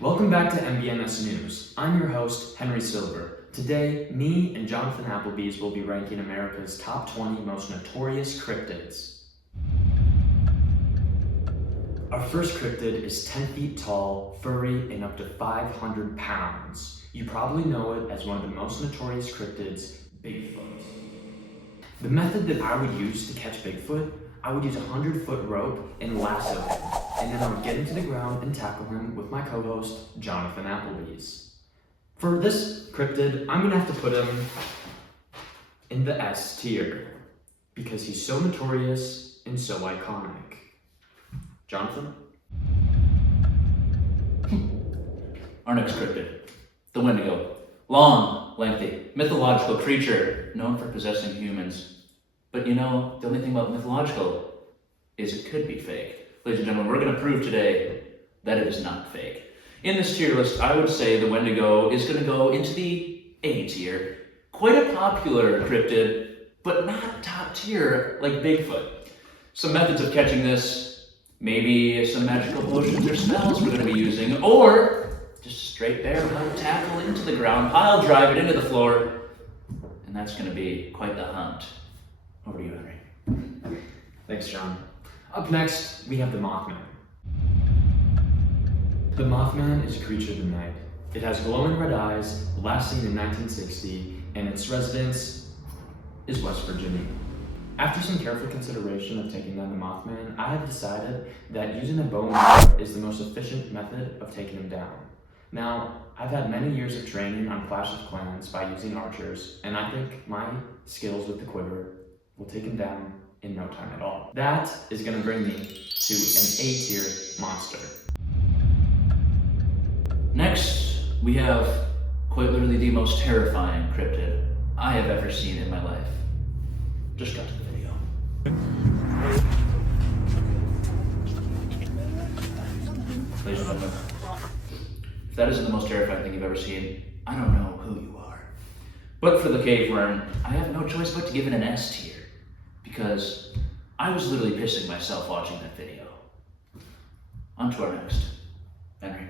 Welcome back to MBNS News. I'm your host, Henry Silver. Today, me and Jonathan Applebees will be ranking America's top 20 most notorious cryptids. Our first cryptid is 10 feet tall, furry, and up to 500 pounds. You probably know it as one of the most notorious cryptids, Bigfoot. The method that I would use to catch Bigfoot, I would use a 100-foot rope and lasso him, and then I would get him to the ground and tackle him with my co-host, Jonathan Applebees. For this cryptid, I'm gonna have to put him in the S tier, because he's so notorious and so iconic. Jonathan? Our next cryptid, the Wendigo. Long, lengthy, mythological creature known for possessing humans. But you know, the only thing about mythological is it could be fake. Ladies and gentlemen, we're going to prove today that it is not fake. In this tier list, I would say the Wendigo is going to go into the A tier. Quite a popular cryptid, but not top tier like Bigfoot. Some methods of catching this, maybe some magical potions or spells we're going to be using, or just a straight bear hug tackle into the ground, pile drive it into the floor, and that's going to be quite the hunt. Over to you, Henry. Thanks, John. Up next, we have the Mothman. The Mothman is a creature of the night. It has glowing red eyes, last seen in 1960, and its residence is West Virginia. After some careful consideration of taking down the Mothman, I have decided that using a bow and arrow is the most efficient method of taking him down. Now, I've had many years of training on Clash of Clans by using archers, and I think my skills with the quiver will take him down in no time at all. That is going to bring me to an A-tier monster. Next, we have quite literally the most terrifying cryptid I have ever seen in my life. Just cut to the video. Ladies and gentlemen, if that isn't the most terrifying thing you've ever seen, I don't know who you are. But for the cave worm, I have no choice but to give it an S tier, because I was literally pissing myself watching that video. On to our next. Henry.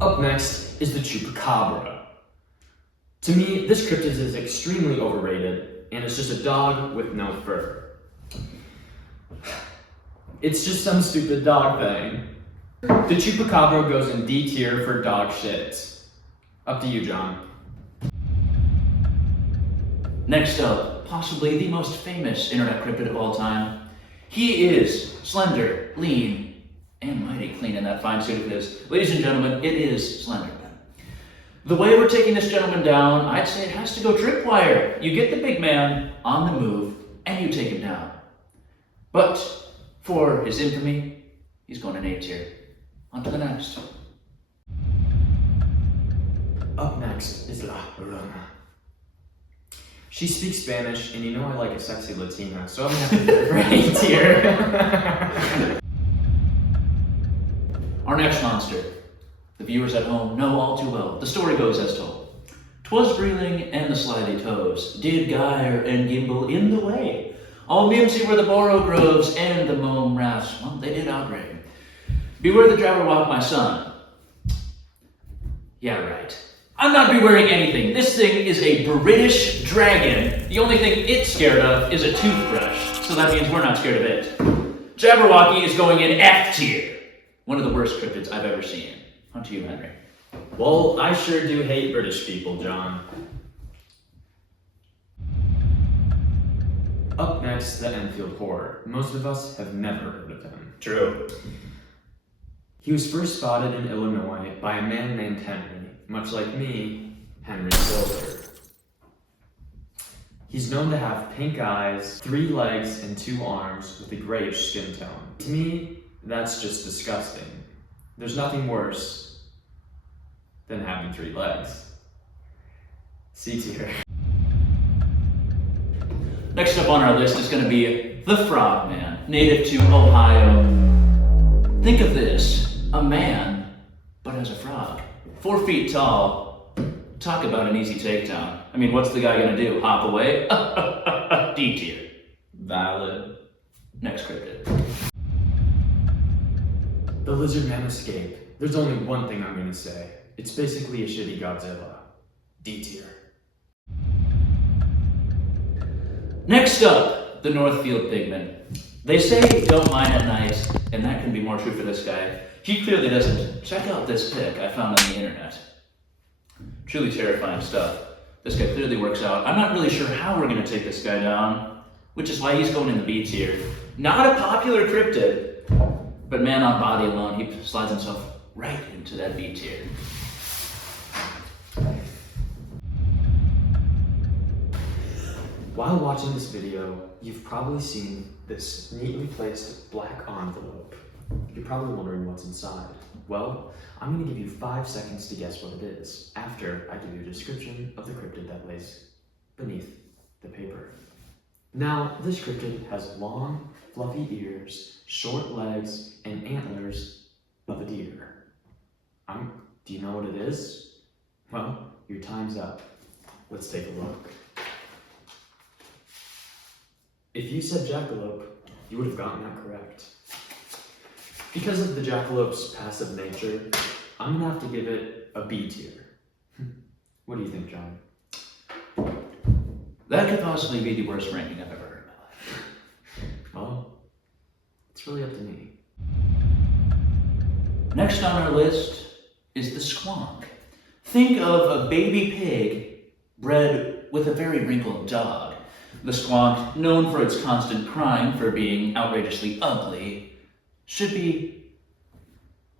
Up next is the Chupacabra. To me, this cryptid is extremely overrated, and it's just a dog with no fur. It's just some stupid dog thing. The Chupacabra goes in D tier for dog shit. Up to you, John. Next up, possibly the most famous internet cryptid of all time. He is slender, lean, and mighty clean in that fine suit of his. Ladies and gentlemen, it is Slenderman. The way we're taking this gentleman down, I'd say it has to go tripwire. You get the big man on the move, and you take him down. But for his infamy, he's going in A tier. On to the next. Up next is La Llorona. She speaks Spanish, and you know I like a sexy Latina, so I'm gonna have to give her A tier. Our next monster, the viewers at home know all too well. The story goes as told. 'Twas Breeling and the Slithy Toes did gyre and gimble in the way. All mimsy were the boro groves and the mome rafts, well, they did outrage. Beware the Jabberwock, my son. Yeah, right. I'm not bewaring anything. This thing is a British dragon. The only thing it's scared of is a toothbrush, so that means we're not scared of it. Jabberwocky is going in F tier. One of the worst cryptids I've ever seen. On to you, Henry. Well, I sure do hate British people, John. Up next, the Enfield Horror. Most of us have never heard of him. True. He was first spotted in Illinois by a man named Henry, much like me, Henry Silver. He's known to have pink eyes, 3 legs, and 2 arms with a grayish skin tone. To me, that's just disgusting. There's nothing worse than having 3 legs. C tier. Next up on our list is going to be the Frogman, native to Ohio. Think of this, a man, but as a frog. 4 feet tall. Talk about an easy takedown. I mean, what's the guy going to do? Hop away? D tier. Valid. Next cryptid. The lizard man escaped. There's only one thing I'm gonna say. It's basically a shitty Godzilla. D tier. Next up, the Northfield Pigman. They say don't mine at night, and that can be more true for this guy. He clearly doesn't. Check out this pic I found on the internet. Truly terrifying stuff. This guy clearly works out. I'm not really sure how we're gonna take this guy down, which is why he's going in the B tier. Not a popular cryptid, but man on body alone, he slides himself right into that B tier. While watching this video, you've probably seen this neatly placed black envelope. You're probably wondering what's inside. Well, I'm going to give you 5 seconds to guess what it is, after I give you a description of the cryptid that lays beneath the paper. Now, this cryptid has long, fluffy ears, short legs, and antlers of a deer. Do you know what it is? Well, your time's up. Let's take a look. If you said jackalope, you would have gotten that correct. Because of the jackalope's passive nature, I'm gonna have to give it a B tier. What do you think, John? That could possibly be the worst ranking I've ever heard in my life. Well, it's really up to me. Next on our list is the squonk. Think of a baby pig bred with a very wrinkled dog. The squonk, known for its constant crying for being outrageously ugly, should be,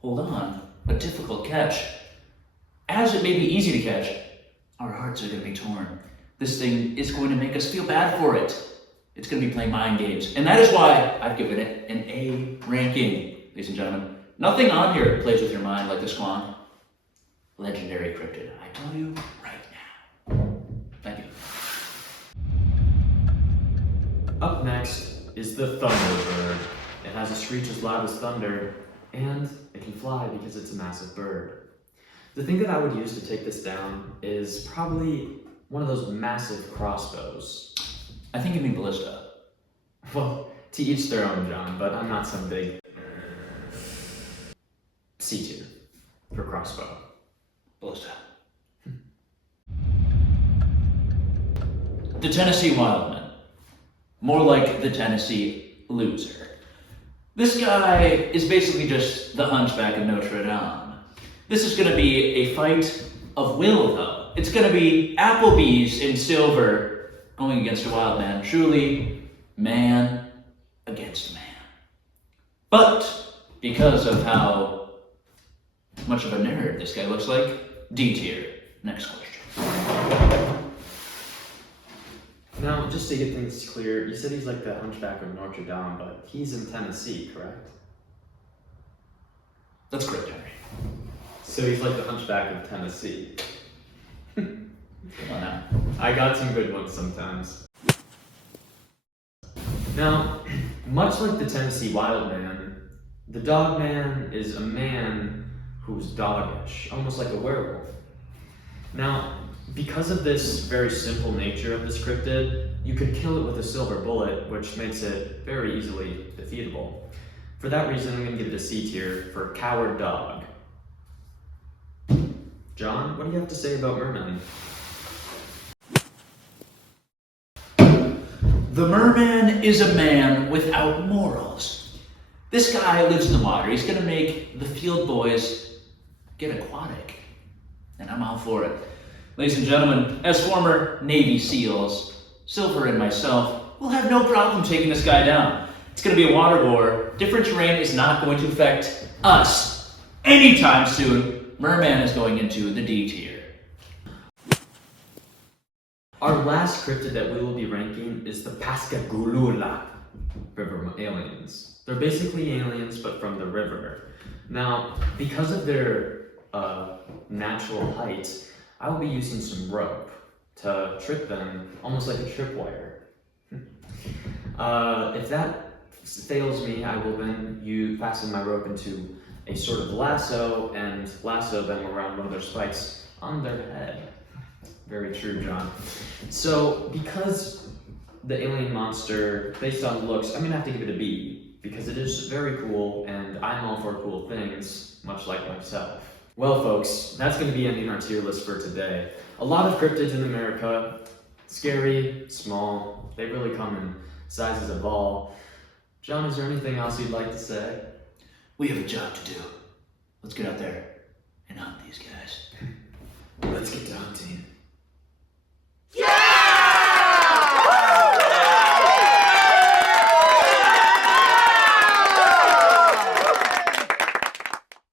hold on, a difficult catch. As it may be easy to catch, our hearts are going to be torn. This thing is going to make us feel bad for it. It's going to be playing mind games. And that is why I've given it an A ranking, ladies and gentlemen. Nothing on here plays with your mind like the squonk. Legendary cryptid, I tell you right now. Thank you. Up next is the thunderbird. It has a screech as loud as thunder, and it can fly because it's a massive bird. The thing that I would use to take this down is probably one of those massive crossbows. I think you mean ballista. Well, to each their own, John, but I'm not some big C tier for crossbow. Ballista. The Tennessee Wildman. More like the Tennessee Loser. This guy is basically just the Hunchback of Notre Dame. This is going to be a fight of will, though. It's going to be Applebees and Silver going against a wild man. Truly, man against man. But because of how much of a nerd this guy looks like, D tier. Next question. Now, just to get things clear, you said he's like the Hunchback of Notre Dame, but he's in Tennessee, correct? That's correct, Henry. So he's like the Hunchback of Tennessee. Come on now. I got some good ones sometimes. Now, much like the Tennessee Wildman, the Dogman is a man who's doggish, almost like a werewolf. Now, because of this very simple nature of this cryptid, you could kill it with a silver bullet, which makes it very easily defeatable. For that reason, I'm going to give it a C tier for coward dog. John, what do you have to say about mermen? The merman is a man without morals. This guy lives in the water. He's going to make the field boys get aquatic. And I'm all for it. Ladies and gentlemen, as former Navy SEALs, Silver and myself will have no problem taking this guy down. It's going to be a water war. Different terrain is not going to affect us anytime soon. Merman is going into the D tier. Our last cryptid that we will be ranking is the Pascagoula river aliens. They're basically aliens, but from the river. Now, because of their natural height, I will be using some rope to trip them, almost like a tripwire. If that fails me, I will then fasten my rope into a sort of lasso and lasso them around one of their spikes on their head. Very true, John. So, because the alien monster, based on looks, I'm gonna have to give it a B. because it is very cool, and I'm all for cool things, much like myself. Well, folks, that's going to be ending our tier list for today. A lot of cryptids in America. Scary, small, they really come in sizes of all. John, is there anything else you'd like to say? We have a job to do. Let's get out there and hunt these guys. Let's get to hunting.